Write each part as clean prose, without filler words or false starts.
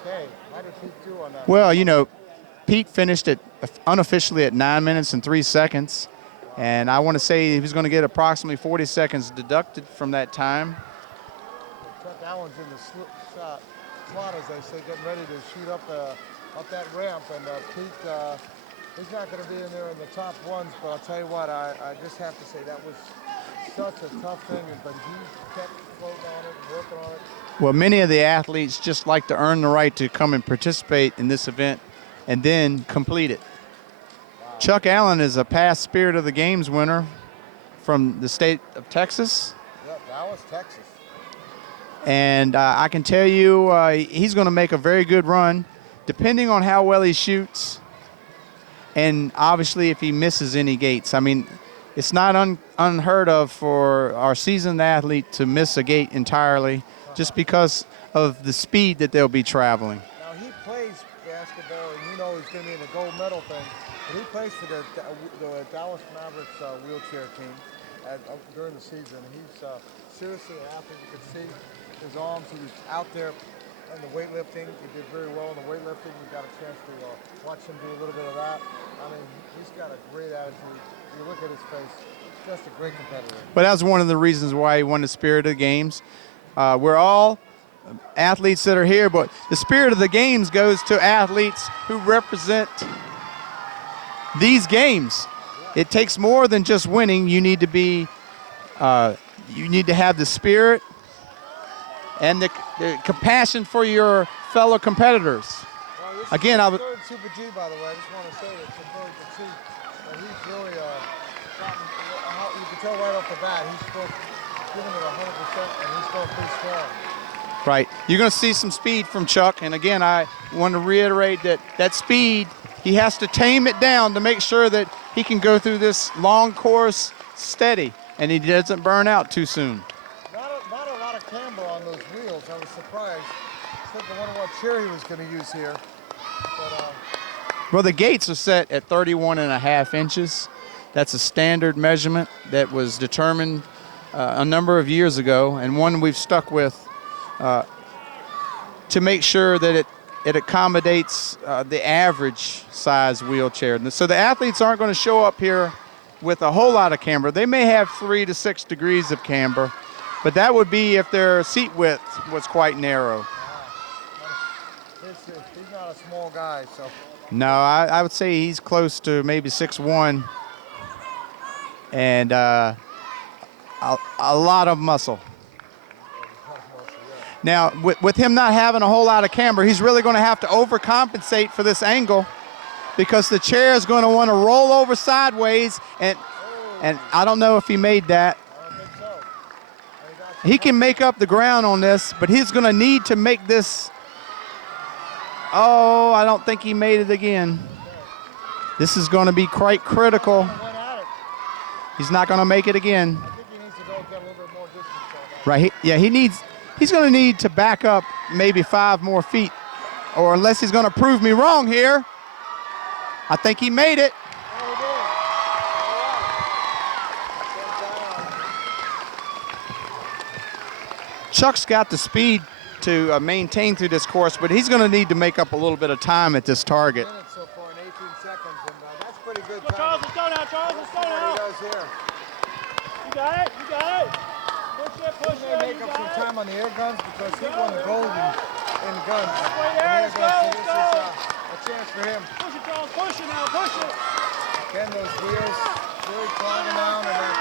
Okay, how did Pete do on that? Well, you know, Pete finished it unofficially at 9 minutes and 3 seconds. And I want to say he was going to get approximately 40 seconds deducted from that time. Chuck Allen's in the slot, as they say, getting ready to shoot up that ramp. And Pete, he's not going to be in there in the top ones, but I'll tell you what, I just have to say that was such a tough thing, but he kept floating on it and working on it. Well, many of the athletes just like to earn the right to come and participate in this event and then complete it. Wow. Chuck Allen is a past Spirit of the Games winner from the state of Texas. Yep, Dallas, Texas. And I can tell you he's going to make a very good run, depending on how well he shoots, and obviously if he misses any gates. I mean, it's not unheard of for our seasoned athlete to miss a gate entirely just because of the speed that they'll be traveling. Now, he plays basketball, and you know he's going to be in the gold medal thing, but he plays for the Dallas Mavericks wheelchair team during the season. He's seriously an athlete. You can see his arms. He was out there in the weightlifting. He did very well in the weightlifting. We got a chance to watch him do a little bit of that. I mean, he's got a great attitude. You look at his face, just a great competitor. But that was one of the reasons why he won the Spirit of the Games. We're all athletes that are here, but the Spirit of the Games goes to athletes who represent these games. It takes more than just winning. You need to be, you need to have the spirit and the compassion for your fellow competitors. Well, this Again, is the third Super G, by the way. I just want to say that before you can see that he's really, you can tell right off the bat, he's still giving it 100%, and he's still pretty strong. Right. You're going to see some speed from Chuck. And again, I want to reiterate that speed, he has to tame it down to make sure that he can go through this long course steady and he doesn't burn out too soon. Not a lot of camber on those wheels. I was surprised. I think I wonder what chair he was going to use here. But, well, the gates are set at 31.5 inches. That's a standard measurement that was determined a number of years ago, and one we've stuck with to make sure that it accommodates the average size wheelchair. So the athletes aren't going to show up here with a whole lot of camber. They may have 3 to 6 degrees of camber, but that would be if their seat width was quite narrow. He's not a small guy, so. No, I would say he's close to maybe 6'1", and a lot of muscle. Now, with him not having a whole lot of camber, he's really going to have to overcompensate for this angle because the chair is going to want to roll over sideways, and I don't know if he made that. I don't think so. He can make up the ground on this, but he's going to need to make this. Oh, I don't think he made it again. This is going to be quite critical. He's not going to make it again. I think he needs to go get a little bit more distance on that. Right, he's going to need to back up maybe 5 more feet, or unless he's going to prove me wrong here. I think he made it. Oh, he did. Chuck's got the speed to maintain through this course, but he's going to need to make up a little bit of time at this target. Minutes so far in 18 seconds, and that's pretty good. Charles, let's go now, Charles, let's go now. What he does here. You got it, you got it. Push He it, may make up some time on the air guns because he won the gold in guns. Wait there, let's go, This is a chance for him. Push it, Charles, push it now, push it. Again, those wheels really climbing down and that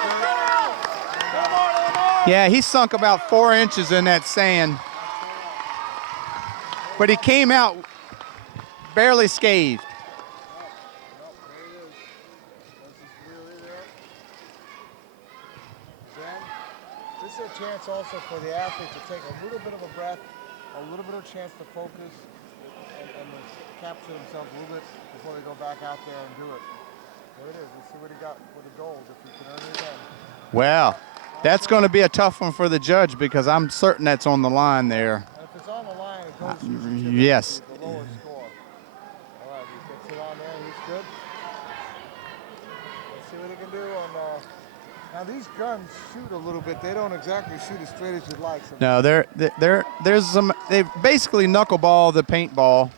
Come on. Yeah, he sunk about 4 inches in that sand. But he came out barely scathed. This is a chance also for the athlete to take a little bit of a breath, a little bit of chance to focus and capture themselves a little bit before they go back out there and do it. There it is. Let's see what he got with the gold, if he can earn it again. Well, that's going to be a tough one for the judge because I'm certain that's on the line there. And if it's on the line, it goes to yes. the lower score. All right, he gets it on there. He's good. Let's see what he can do on Now these guns shoot a little bit. They don't exactly shoot as straight as you'd like. So No, there's some. They basically knuckleball the paintball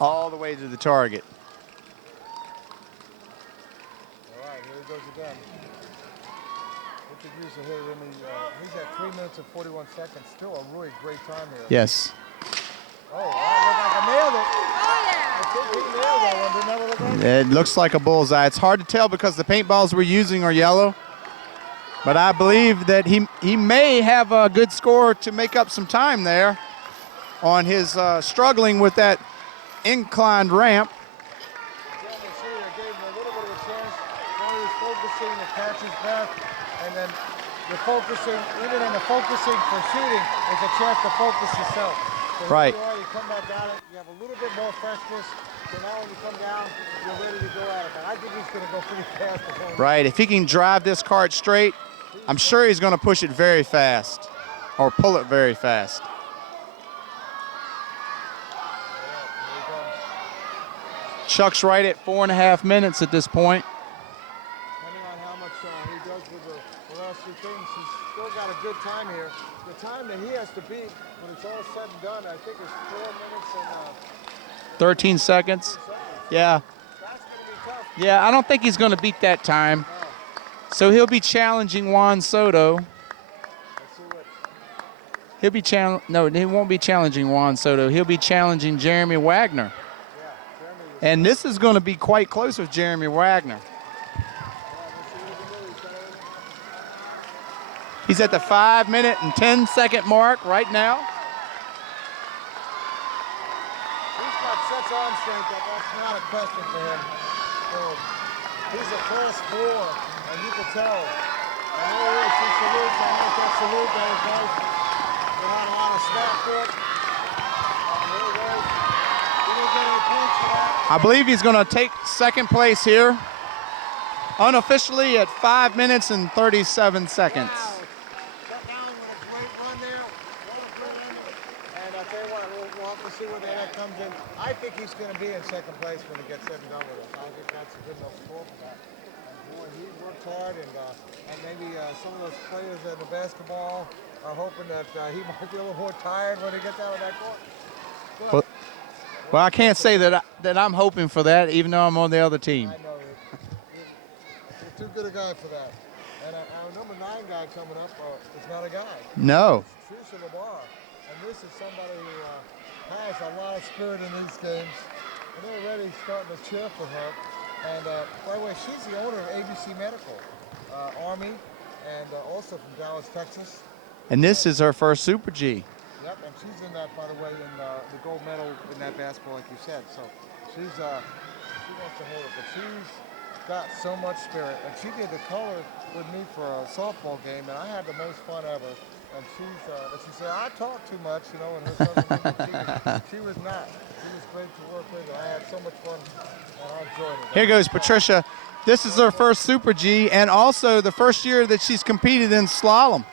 all the way to the target. all right, here he goes again. Richard Hughes will hit it in the. He's at 3 minutes and 41 seconds. Still a really great time here. Yes. Oh, wow, looked like I nailed it. Oh yeah. I think he nailed that one. Didn't that look like? It looks like a bullseye. It's hard to tell because the paintballs we're using are yellow. But I believe that he may have a good score to make up some time there on his struggling with that inclined ramp. Again, you see, they gave him a little bit of a chance. When he was focusing to catch his breath, and then you're focusing, even in the focusing for shooting, there's a chance to focus yourself. So Right. here you are, you come back at it, you have a little bit more freshness, so now when you come down, you're ready to go at it. But I think he's going to go pretty fast. Right. If he can drive this cart straight, I'm sure he's going to push it very fast or pull it very fast. Chuck's right at 4.5 minutes at this point. Depending on how much he does with the last two things, he's still got a good time here. The time that he has to beat when it's all said and done, I think is 4 minutes and 13 seconds. Yeah. that's going to be tough. Yeah, I don't think he's going to beat that time. So he'll be challenging Juan Soto. Let's see what. He'll be no, he won't be challenging Juan Soto. He'll be challenging Jeremy Wagner. Yeah, Jeremy was, And this is going to be quite close with Jeremy Wagner. let's see what he can do, fellas. He's at the 5 minute and 10 second mark right now. He's got such arm strength that that's not a question for him. So, he's a class 4, and you can tell. And there he is, he salutes. I like that salute. That was nice. They had a lot of snap for it. And there he goes. He didn't get any points for that. I believe he's going to take second place here, unofficially at 5 minutes and 37 seconds. Wow. That down with a great run there. What a great ending. And I'll tell you what, we'll have to see where that comes in. I think he's going to be in second place when it gets said and done with us. I think that's a good enough score for that. And boy, he worked hard, and maybe some of those players in the basketball are hoping that he might be a little more tired when he gets out of that court. But Well, I can't say that I'm hoping for that, even though I'm on the other team. I know you're too good a guy for that. And our number 9 guy coming up is not a guy. No. It's Teresa Lamar. And this is somebody who has a lot of spirit in these games. And they're already starting to cheer for her. And by the way, she's the owner of ABC Medical, Army, and also from Dallas, Texas. And this is her first Super G. Yep, and she's in that, by the way, in the gold medal in that basketball, like you said. So she wants to hold it, but she's got so much spirit. And she did the color with me for a softball game, and I had the most fun ever. And she said, I talk too much, you know, and her son, she was not. She was great to work with, and I had so much fun, and I enjoyed it. Here goes Patricia. This is her first Super G, and also the first year that she's competed in slalom.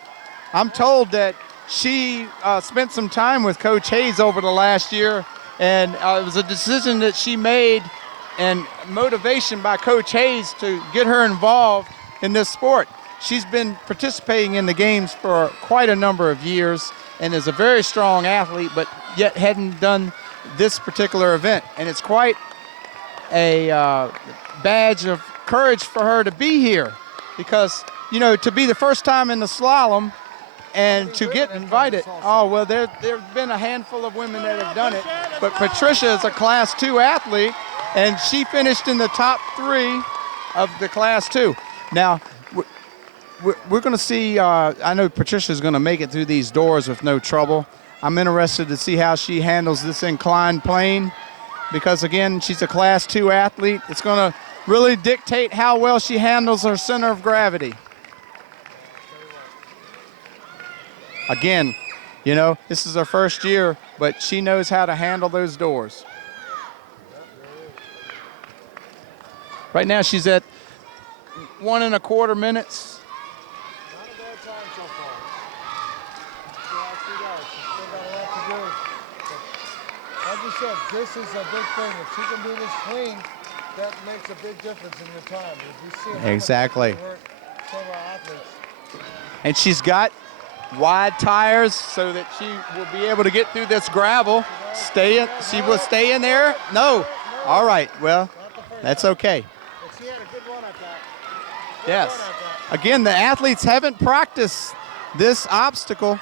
I'm told that she spent some time with Coach Hayes over the last year, and it was a decision that she made and motivation by Coach Hayes to get her involved in this sport. She's been participating in the games for quite a number of years and is a very strong athlete, but yet hadn't done this particular event. And it's quite a badge of courage for her to be here because, you know, to be the first time in the slalom and to get invited. Oh, well, there have been a handful of women that have done it, but Patricia is a Class 2 athlete, and she finished in the top 3 of the Class 2. Now, we're going to see, I know Patricia's going to make it through these doors with no trouble. I'm interested to see how she handles this inclined plane because, again, she's a Class 2 athlete. It's going to really dictate how well she handles her center of gravity. Again, you know, this is her first year, but she knows how to handle those doors. Right now she's at 1 1/4 minutes. Not a bad time so far. See how she goes. She's still got a lot to do. But like you said, this is a big thing. If she can do this clean, that makes a big difference in your time. If you see how much Exactly. she hurt some of our athletes. And she's got wide tires so that she will be able to get through this gravel. Stay in. She will stay in there. No. All right. Well, that's okay. But she had a good run at that. Yes. Again, the athletes haven't practiced this obstacle.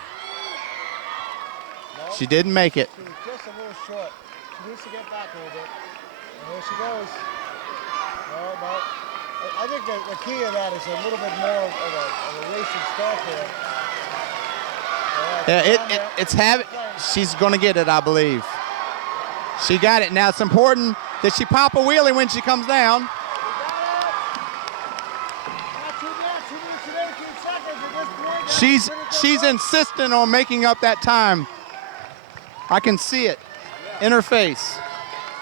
Nope. She didn't make it. She was just a little short. She needs to get back a little bit. And here she goes. No. I think the key of that is a little bit more of a racing start here. Yeah, she's going to get it, I believe. She got it. Now it's important that she pop a wheelie when she comes down. She's insistent on making up that time. I can see it in her face.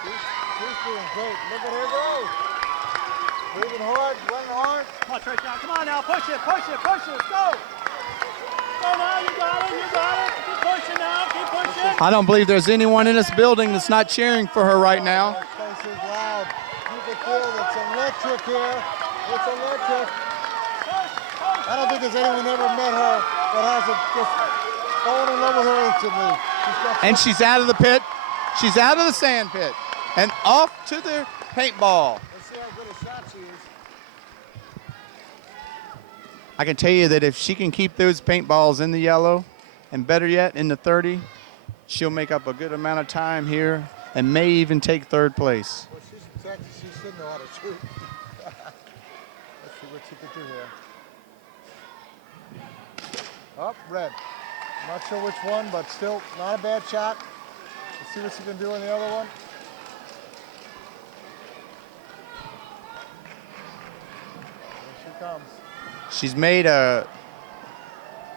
She's doing great. Look at her go. Moving hard, running hard. Come on, Trace, now. Come on now. Push it. Let's go. Go now. You got it. Keep pushing now. Keep pushing. I don't believe there's anyone in this building that's not cheering for her right now. This place is loud. You can feel it's electric here. It's electric. I don't think there's anyone ever met her that hasn't just fallen in love with her instantly. And she's out of the pit. She's out of the sand pit. And off to the paintball. Let's see how good a shot she is. I can tell you that if she can keep those paintballs in the yellow, and better yet, in the 30, she'll make up a good amount of time here and may even take third place. Well, she should know how to shoot. Let's see what she can do here. Up, red. Not sure which one, but still not a bad shot. Let's see what she can do on the other one. Here she comes. She's made a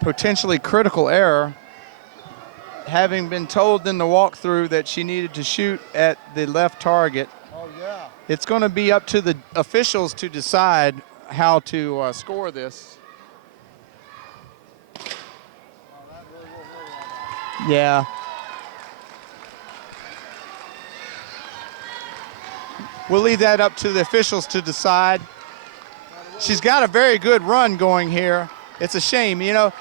potentially critical error, having been told in the walkthrough that she needed to shoot at the left target. Oh, yeah. It's going to be up to the officials to decide how to score this. Yeah. We'll leave that up to the officials to decide. She's got a very good run going here. It's a shame, you know.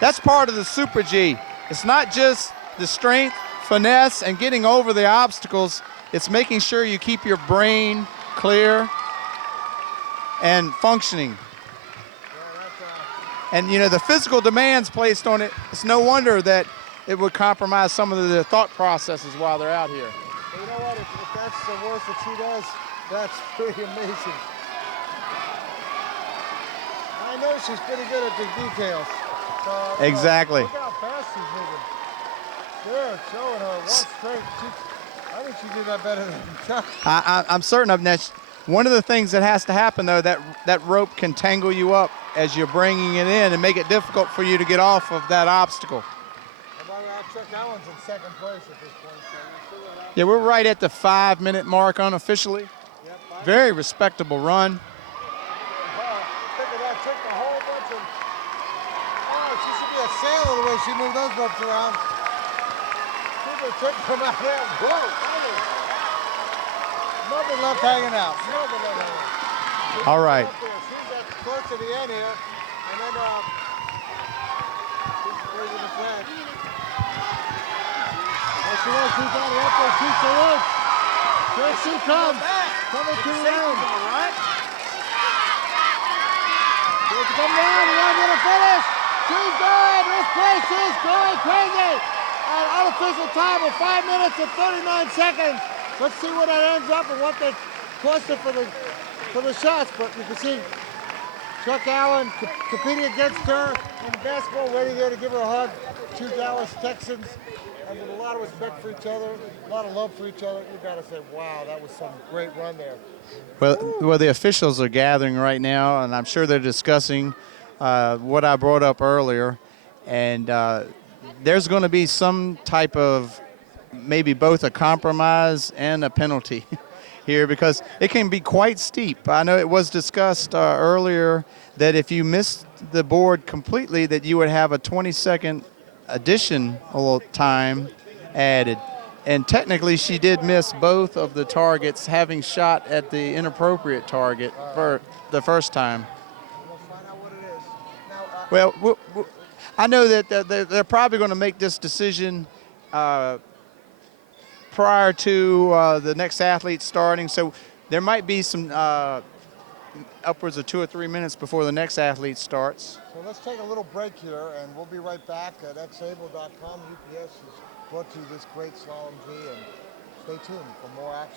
That's part of the Super G. It's not just the strength, finesse, and getting over the obstacles. It's making sure you keep your brain clear and functioning. And, you know, the physical demands placed on it, it's no wonder that it would compromise some of the thought processes while they're out here. Well, you know what? If that's the worst that she does, that's pretty amazing. I know she's pretty good at the details. So, Exactly. Look how fast she's moving. They're showing her one straight. I think she did that better than Chuck. I'm certain of that. One of the things that has to happen, though, that rope can tangle you up as you're bringing it in and make it difficult for you to get off of that obstacle. Chuck Allen's in second place at this point. So we'll see what happens. Yeah, we're right at the 5-minute mark unofficially. Yep, Very respectable run. Look at that. Took a whole bunch of... Oh, she should be a sailor the way she moved those ropes around. People took from out there. Whoa. Nothing left hanging out. Nothing left hanging out. All right. She's at close to the end here. And then she's raising the flag. Well, she wants to down up there. She salutes. Here she comes. Coming to the end. She's come down. We're not going to finish. She's going. This place is going crazy. An unofficial time of 5 minutes and 39 seconds. Let's see what that ends up and what they costed for the shots. But you can see Chuck Allen competing against her in basketball, ready there to give her a hug. Two Dallas Texans, and with a lot of respect for each other, a lot of love for each other. You gotta say, wow, that was some great run there. Well, the officials are gathering right now, and I'm sure they're discussing what I brought up earlier. And there's going to be some type of maybe both a compromise and a penalty here, because it can be quite steep. I know it was discussed earlier that if you missed the board completely, that you would have a 20-second additional time added. And technically, she did miss both of the targets, having shot at the inappropriate target for the first time. Well, I know that they're probably going to make this decision prior to the next athlete starting, so there might be some upwards of 2 or 3 minutes before the next athlete starts. So let's take a little break here, and we'll be right back at xable.com. UPS has brought you this great Slalom G, and stay tuned for more action.